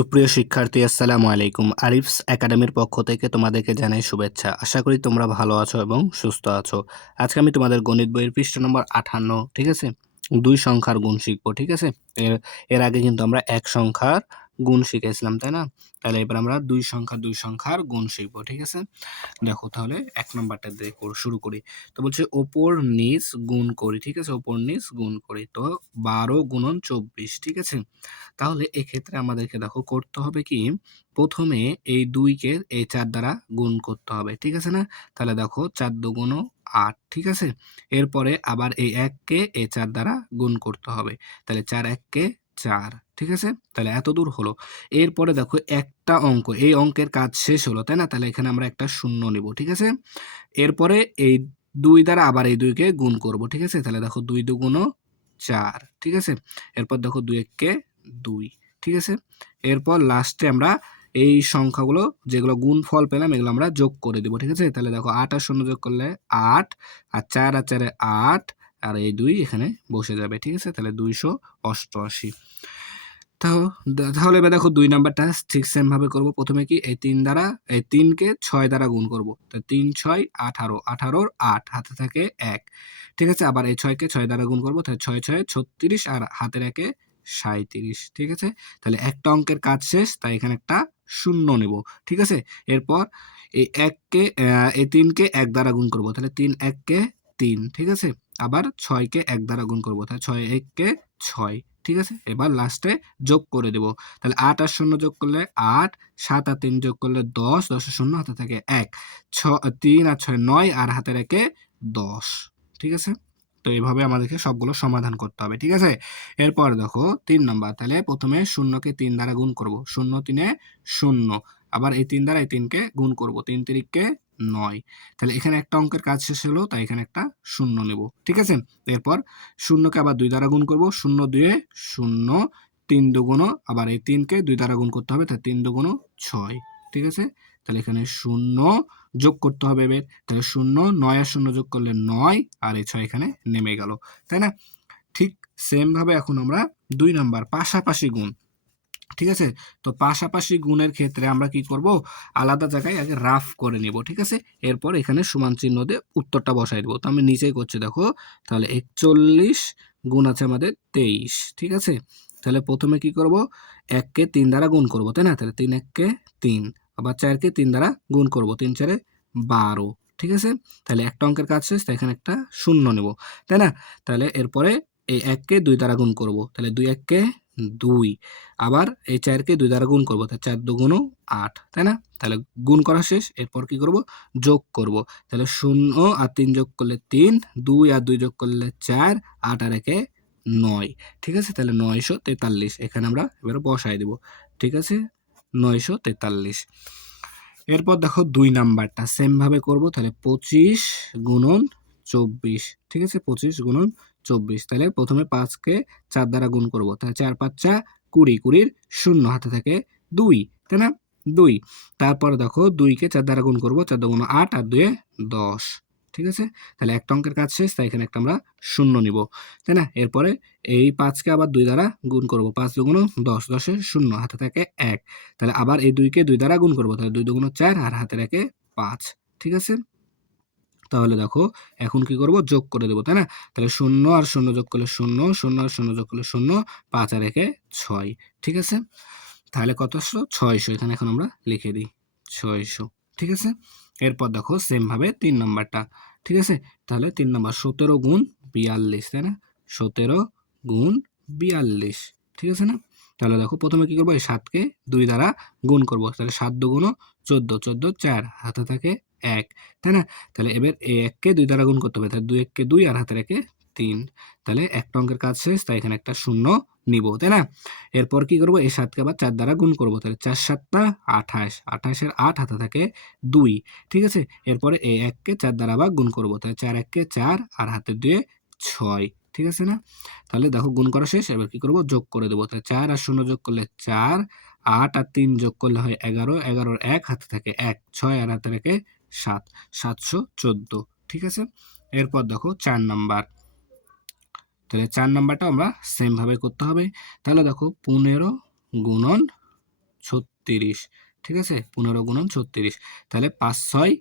সুপ্রিয় শিক্ষার্থী, আসসালামু আলাইকুম। আরিফস একাডেমির পক্ষ থেকে তোমাদেরকে জানাই শুভেচ্ছা। আশা করি তোমরা ভালো আছো এবং সুস্থ আছো। আজকে আমি তোমাদের গণিত বইয়ের পৃষ্ঠা নম্বর 58, ঠিক আছে? ২ সংখ্যার গুণ শিখবো, ঠিক আছে? এর এর আগে কিন্তু আমরা ১ সংখ্যার গুণ শিখেছিলাম, তাই না? তাহলে এবার আমরা ২ সংখ্যার গুণ শিখবো, ঠিক আছে? দেখো তাহলে ১ নাম্বারটা দিয়ে শুরু করি। তো বলছে ওপর নিচ গুণ করি, ঠিক আছে? ওপর নিচ গুণ করি। তো ১২ গুণন ২৪, ঠিক আছে? তাহলে এক্ষেত্রে আমাদেরকে দেখো করতে হবে কি, প্রথমে এই ২ কে এই ৪ দ্বারা গুণ করতে হবে, ঠিক আছে না? তাহলে দেখো ৪ দুগুণ ৮, ঠিক আছে? এরপরে আবার এই ১ কে এই ৪ দ্বারা গুণ করতে হবে। তাহলে ৪ ১ কে ৪, ঠিক আছে? তাহলে এতদূর হলো। এরপরে দেখো একটা অঙ্ক, এই অঙ্কের কাজ শেষ হলো, তাই না? তাহলে এখানে আমরা একটা শূন্য নিব, ঠিক আছে? এরপরে এই ২ দ্বারা আবার এই ২ কে গুণ করব, ঠিক আছে? তাহলে দেখো ২ দুগুণ ৪, ঠিক আছে? এরপর দেখো ২ ১ কে ২, ঠিক আছে? এরপর লাস্টে আমরা এই সংখ্যাগুলো যেগুলো গুণফল পেলাম এগুলো আমরা যোগ করে দিব, ঠিক আছে? তাহলে দেখো ৮ আর ০ যোগ করলে ৮, আর ৪ আর ৪ এ ৮, আর এই ২ এখানে বসে যাবে, ঠিক আছে? তাহলে ২৮৮। তাহলে এবার দেখো ২ নাম্বারটা ঠিক সেম ভাবে করব। প্রথমে কি এই ৩ কে ৬ দ্বারা গুণ করব। তো ৩ ৬ ১৮, ১৮ র ৮ হাতে থাকে ১, ঠিক আছে? আবার এই ৬ কে ৬ দ্বারা গুণ করব। তাহলে ৬ ৬ ৩৬ আর হাতের ১ এ ৩৭, ঠিক আছে? তাহলে একটা অঙ্কের কাজ শেষ, তাই এখানে একটা শূন্য নেব, ঠিক আছে? এরপর এই ১ কে এই ৩ কে ১ দ্বারা গুণ করব। তাহলে ৩ ১ কে ৩, ঠিক আছে? আবার ৬ কে ১ দ্বারা গুণ করব। তাহলে ৬ ১ কে ৬, ঠিক আছে? এবার লাস্টে যোগ করে দেব। তাহলে ৮ আর ০ যোগ করলে ৮, ৭ আর ৩ যোগ করলে ১০, ১০ এর ০ হাতে থাকে ১, ৩ আর ৬ ৯ আর হাতের ১ এ ১০, ঠিক আছে? তো এভাবে আমাদেরকে সবগুলো সমাধান করতে হবে, ঠিক আছে? এরপর দেখো ৩ নাম্বার। তাহলে প্রথমে ০ কে ৩ দ্বারা গুণ করব। ০ ৩ এ ০, আবার এই ৩ দ্বারা এই ৩ কে গুণ করব। ৩ ৩ কে ৯। তাহলে এখানে একটা অঙ্কের কাজ শেষ হলো, তাই এখানে একটা শূন্য নেব, ঠিক আছে? এরপর ০ কে আবার ২ দ্বারা গুণ করব। ০ ২ এ ০, ৩ দুগুণ, আবার এই ৩ কে ২ দ্বারা গুণ করতে হবে, তাই ৩ দুগুণ ৬, ঠিক আছে? তাহলে এখানে ০ যোগ করতে হবে এবার। তাহলে ০, ৯ আর ০ যোগ করলে ৯, আর এই ৬ এখানে নেমে গেল, তাই না? ঠিক সেম ভাবে এখন আমরা ২ নাম্বার পাশাপাশি গুণ, ঠিক আছে? তো পাশাপাশি গুণের ক্ষেত্রে আমরা কি করব? আলাদা জায়গায় আগে রাফ করে নিব, ঠিক আছে? এরপর এখানে সমান চিহ্ন দিয়ে উত্তরটা বসাই দেব। তো আমি নিচেই করছি দেখো। তাহলে ৪১ গুণ আছে আমাদের ২৩, ঠিক আছে? তাহলে প্রথমে কি করব? ১ কে ৩ দ্বারা গুণ করব, তাই না? তাহলে ৩ ১ কে ৩, আবার ৪ কে ৩ দ্বারা গুণ করব। ৩ ৪ এ ১২, ঠিক আছে? তাহলে একটা অঙ্কের কাজ শেষ, তাই এখানে একটা শূন্য নেব, তাই না? তাহলে এরপরে এই ১ কে ২ দ্বারা গুণ করব। তাহলে ২ ১ কে ২, আবার এই ৪ কে ২ দ্বারা গুণ করব। তাহলে ৪ দুগুণ ৮, তাই না? তাহলে গুণ করা শেষ। এরপর কি করব? যোগ করব। তাহলে ০ আর ৩ যোগ করলে ৩, ২ আর ২ যোগ করলে ৪, ৮ আর ১ এ ৯, ঠিক আছে? তাহলে ৯৪৩ এখানে আমরা এবারে বসায় দিব, ঠিক আছে? ৯৪৩। এরপর দেখো ২ নাম্বারটা সেম ভাবে করব। তাহলে ২৫ গুণন ২৪, ঠিক আছে? ২৫ গুণন ২৪। তাহলে প্রথমে ৫ কে ৪ দ্বারা গুণ করব। তাহলে ৪ ৫ যা ২০, ২০ শূন্য হাতে থাকে ২, তাই না? ২। তারপরে দেখো ২ কে ৪ দ্বারা গুণ করব। ৪ দুগুণ ৮ আর ২ এ ১০, ঠিক আছে? তাহলে একটা অঙ্কের কাজ শেষ, তাই এখানে একটা আমরা শূন্য নিব, তাই না? এরপরে এই ৫ কে আবার ২ দ্বারা গুণ করব। ৫ দুগুণ ১০, ১০ এ ০ হাতে থাকে ১। তাহলে আবার এই ২ কে ২ দ্বারা গুণ করব। তাহলে ২ দুগুণ ৪ আর হাতের ১ এ ৫, ঠিক আছে? তাহলে দেখো এখন কি করব? যোগ করে দেব, তাই না? তাহলে ০ আর ০ যোগ করলে ০, ০ আর ০ যোগ করলে ০, ৫ আর ১ এ ৬, ঠিক আছে? তাহলে কত আসলো? ৬০০। এখানে এখন আমরা লিখে দিই ৬০০, ঠিক আছে? এরপর দেখো সেম ভাবে ৩ নাম্বারটা, ঠিক আছে? তাহলে ৩ নাম্বার ১৭ গুণ ৪২, তাই না? ১৭ গুণ ৪২, ঠিক আছে না? তাহলে দেখো প্রথমে কি করব? এই ৭ কে ২ দ্বারা গুণ করব। তাহলে ৭ দুগুণ ১৪, ১৪ ৪ হাতে থাকে ১, তাই না? তাহলে এবার এই ১ কে ২ দ্বারা গুণ করতে হবে। তাহলে ২ ১ কে ২ আর হাতের ১ এ ৩। তাহলে একটা অঙ্কের কাজ শেষ, তাই এখানে একটা শূন্য নিব, তাই না? এরপর কি করব? এই ৭ কে আবার ৪ দ্বারা গুণ করব। তাহলে ৪ ৭ টা ২৮, ২৮ এর ৮ হাতে থাকে ২, ঠিক আছে? এরপরে এই ১ কে ৪ দ্বারা আবার গুণ করব। তাহলে ৪ ১ কে ৪ আর হাতে ২ এ ৬, ঠিক আছে না? তাহলে দেখো গুণ করা শেষ। এবার কি করব? যোগ করে দেব। তাহলে ৪ আর ০ যোগ করলে ৪, ৮ আর ৩ যোগ করলে হয় ১১, ১১ এর ১ হাতে থাকে ১, ৬ আর হাতে থাকে ৭, ৭১৪, ঠিক আছে? এরপর দেখো ৪ নাম্বার। তাহলে ৪ নাম্বারটা আমরা সেম ভাবে করতে হবে। তাহলে দেখো ১৫ গুণন 36, ঠিক আছে? 15 গুণন 36, তাহলে 5 6,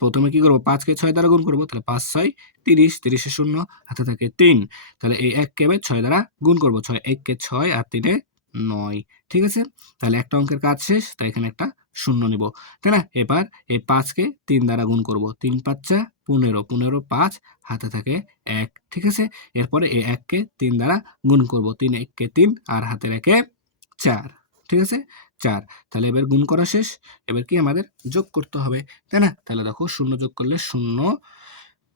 প্রথমে কি করব, 5 কে 6 দ্বারা গুণ করব, তাহলে 5 6 30, 30 এ 0, হাতে থাকে 3, তাহলে এই 1 কে এবার 6 দ্বারা গুণ করব, 6 1 কে 6 আর 3 এ 9, ঠিক আছে? তাহলে একটা অঙ্কের কাজ শেষ, তাই এখানে একটা শূন্য নিব, তাই না? এবার এই 5 কে 3 দ্বারা গুণ করব, 3 5 যা 15, 15 5, হাতে থাকে 1, ঠিক আছে? এরপরে এই 1 কে 3 দ্বারা গুণ করব, 3 1 কে 3 আর হাতে রেখে 4, ঠিক আছে? 4, তাহলে এবার গুণ করা শেষ, এবার কি আমাদের যোগ করতে হবে, তাই না? তাহলে দেখো 0 যোগ করলে 0,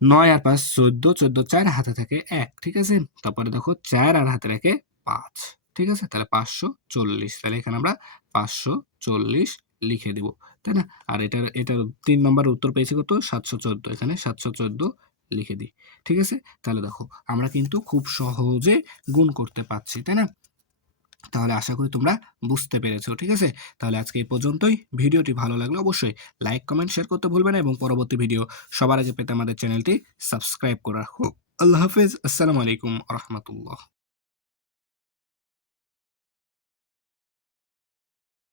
9 আর 5 14, 14 4, হাতে থাকে 1, ঠিক আছে? তারপরে দেখো 4 আর হাতে রাখে 5, ঠিক আছে? তাহলে 540, তাহলে এখানে আমরা 540 লিখে দিব, তাই না? আর এটার 3 নম্বরের উত্তর পেয়েছি কত? 714, এখানে 714 লিখে দিই, ঠিক আছে? তাহলে দেখো আমরা কিন্তু খুব সহজে গুণ করতে পারছি, তাই না? তাহলে আশা করি তোমরা বুঝতে পেরেছো, ঠিক আছে? তাহলে আজকে এই পর্যন্তই। ভিডিওটি ভালো লাগলে অবশ্যই লাইক, কমেন্ট, শেয়ার করতে ভুলবে না এবং পরবর্তী ভিডিও সবার আগে পেতে আমাদের চ্যানেলটি সাবস্ক্রাইব করে রাখো। আল্লাহ হাফেজ। আসসালামু আলাইকুম ওয়া রাহমাতুল্লাহ।